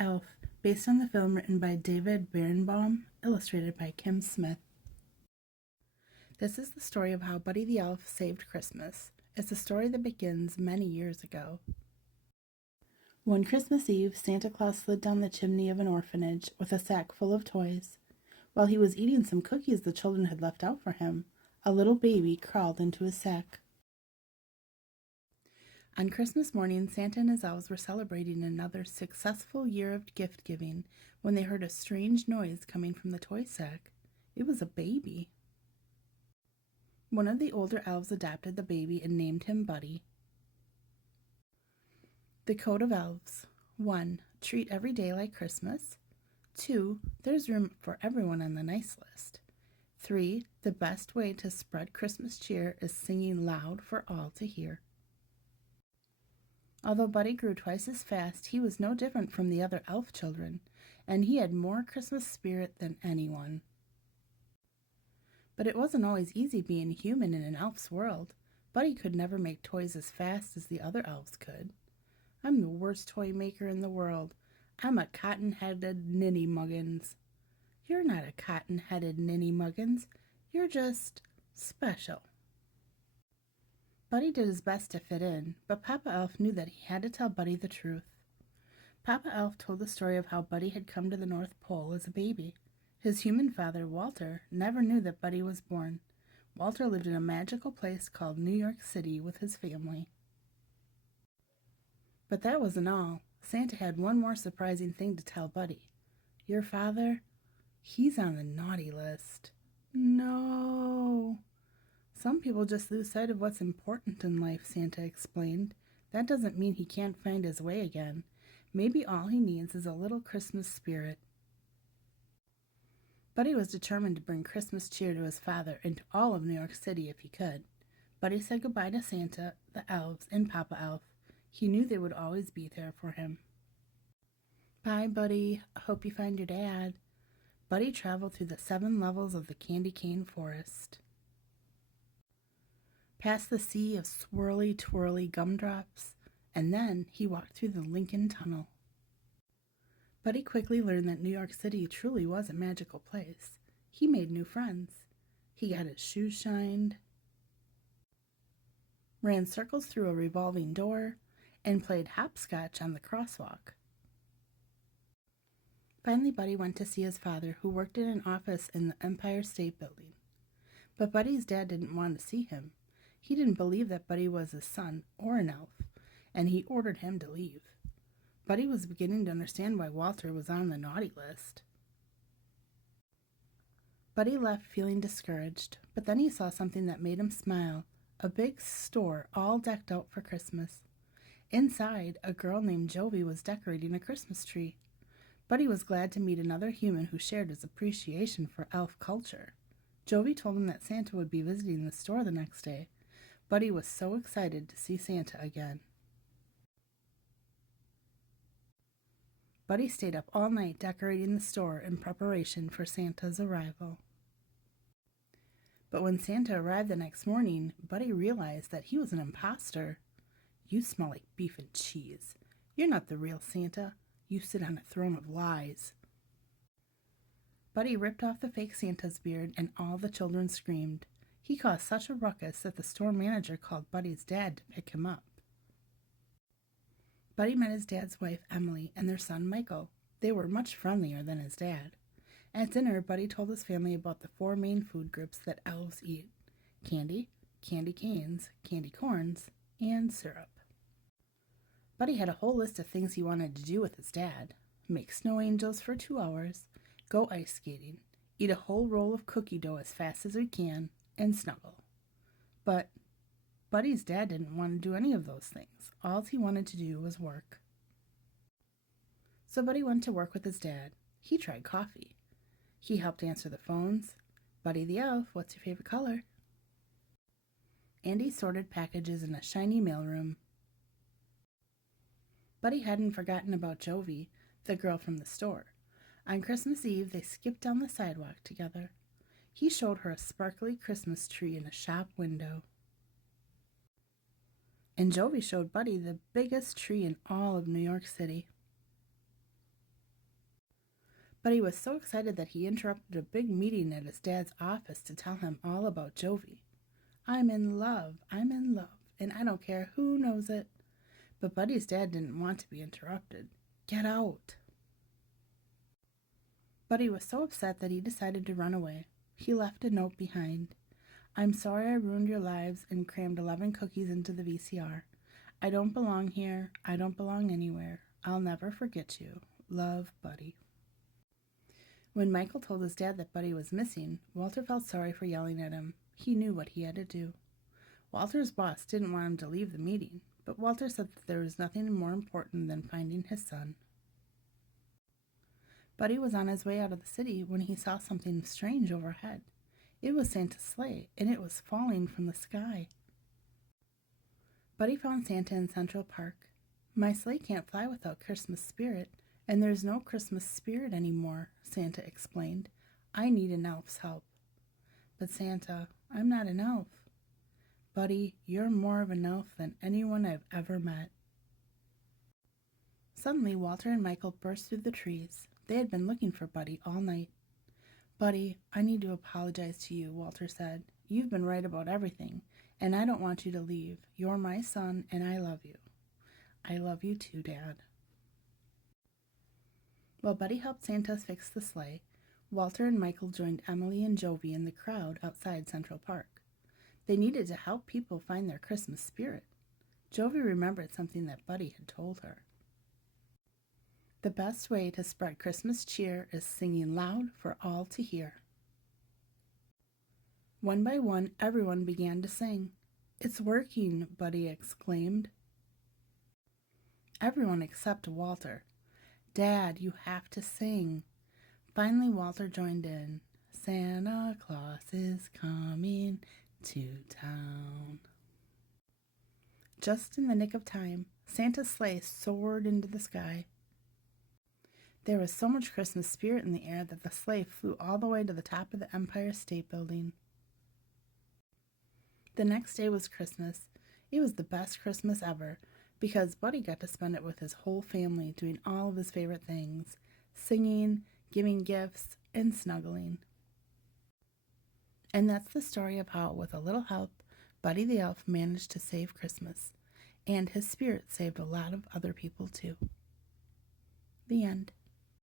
Elf, based on the film written by David Birnbaum, illustrated by Kim Smith. This is the story of how Buddy the Elf saved Christmas. It's a story that begins many years ago. One Christmas Eve, Santa Claus slid down the chimney of an orphanage with a sack full of toys. While he was eating some cookies the children had left out for him, a little baby crawled into his sack. On Christmas morning, Santa and his elves were celebrating another successful year of gift-giving when they heard a strange noise coming from the toy sack. It was a baby. One of the older elves adopted the baby and named him Buddy. The Code of Elves. 1. Treat every day like Christmas. 2. There's room for everyone on the nice list. 3. The best way to spread Christmas cheer is singing loud for all to hear. Although Buddy grew twice as fast, he was no different from the other elf children, and he had more Christmas spirit than anyone. But it wasn't always easy being human in an elf's world. Buddy could never make toys as fast as the other elves could. I'm the worst toy maker in the world. I'm a cotton-headed ninny-muggins. You're not a cotton-headed ninny-muggins. You're just special. Buddy did his best to fit in, but Papa Elf knew that he had to tell Buddy the truth. Papa Elf told the story of how Buddy had come to the North Pole as a baby. His human father, Walter, never knew that Buddy was born. Walter lived in a magical place called New York City with his family. But that wasn't all. Santa had one more surprising thing to tell Buddy. Your father? He's on the naughty list. No. Some people just lose sight of what's important in life, Santa explained. That doesn't mean he can't find his way again. Maybe all he needs is a little Christmas spirit. Buddy was determined to bring Christmas cheer to his father and to all of New York City if he could. Buddy said goodbye to Santa, the elves, and Papa Elf. He knew they would always be there for him. Bye, Buddy. Hope you find your dad. Buddy traveled through the 7 levels of the Candy Cane Forest. Past the sea of swirly, twirly gumdrops, and then he walked through the Lincoln Tunnel. Buddy quickly learned that New York City truly was a magical place. He made new friends. He got his shoes shined, ran circles through a revolving door, and played hopscotch on the crosswalk. Finally, Buddy went to see his father, who worked in an office in the Empire State Building. But Buddy's dad didn't want to see him. He didn't believe that Buddy was his son or an elf, and he ordered him to leave. Buddy was beginning to understand why Walter was on the naughty list. Buddy left feeling discouraged, but then he saw something that made him smile, a big store all decked out for Christmas. Inside, a girl named Jovi was decorating a Christmas tree. Buddy was glad to meet another human who shared his appreciation for elf culture. Jovi told him that Santa would be visiting the store the next day. Buddy was so excited to see Santa again. Buddy stayed up all night decorating the store in preparation for Santa's arrival. But when Santa arrived the next morning, Buddy realized that he was an imposter. You smell like beef and cheese. You're not the real Santa. You sit on a throne of lies. Buddy ripped off the fake Santa's beard, and all the children screamed. He caused such a ruckus that the store manager called Buddy's dad to pick him up. Buddy met his dad's wife, Emily, and their son, Michael. They were much friendlier than his dad. At dinner, Buddy told his family about the 4 main food groups that elves eat: candy, candy canes, candy corns, and syrup. Buddy had a whole list of things he wanted to do with his dad: make snow angels for 2 hours, go ice skating, eat a whole roll of cookie dough as fast as we can, and snuggle. But Buddy's dad didn't want to do any of those things. All he wanted to do was work. So Buddy went to work with his dad. He tried coffee. He helped answer the phones. Buddy the Elf, what's your favorite color? Andy sorted packages in a shiny mailroom. Buddy hadn't forgotten about Jovi, the girl from the store. On Christmas Eve, they skipped down the sidewalk together. He showed her a sparkly Christmas tree in a shop window. And Jovi showed Buddy the biggest tree in all of New York City. Buddy was so excited that he interrupted a big meeting at his dad's office to tell him all about Jovi. I'm in love, and I don't care who knows it. But Buddy's dad didn't want to be interrupted. Get out! Buddy was so upset that he decided to run away. He left a note behind. I'm sorry I ruined your lives and crammed 11 cookies into the VCR. I don't belong here. I don't belong anywhere. I'll never forget you. Love, Buddy. When Michael told his dad that Buddy was missing, Walter felt sorry for yelling at him. He knew what he had to do. Walter's boss didn't want him to leave the meeting, but Walter said that there was nothing more important than finding his son. Buddy was on his way out of the city when he saw something strange overhead. It was Santa's sleigh, and it was falling from the sky. Buddy found Santa in Central Park. My sleigh can't fly without Christmas spirit, and there's no Christmas spirit anymore, Santa explained. I need an elf's help. But Santa, I'm not an elf. Buddy, you're more of an elf than anyone I've ever met. Suddenly, Walter and Michael burst through the trees. They had been looking for Buddy all night. Buddy, I need to apologize to you, Walter said. You've been right about everything, and I don't want you to leave. You're my son, and I love you. I love you too, Dad. While Buddy helped Santa fix the sleigh, Walter and Michael joined Emily and Jovi in the crowd outside Central Park. They needed to help people find their Christmas spirit. Jovi remembered something that Buddy had told her. The best way to spread Christmas cheer is singing loud for all to hear. One by one, everyone began to sing. It's working, Buddy exclaimed. Everyone except Walter. Dad, you have to sing. Finally, Walter joined in. Santa Claus is coming to town. Just in the nick of time, Santa's sleigh soared into the sky. There was so much Christmas spirit in the air that the sleigh flew all the way to the top of the Empire State Building. The next day was Christmas. It was the best Christmas ever because Buddy got to spend it with his whole family doing all of his favorite things, singing, giving gifts, and snuggling. And that's the story of how, with a little help, Buddy the Elf managed to save Christmas, and his spirit saved a lot of other people too. The end.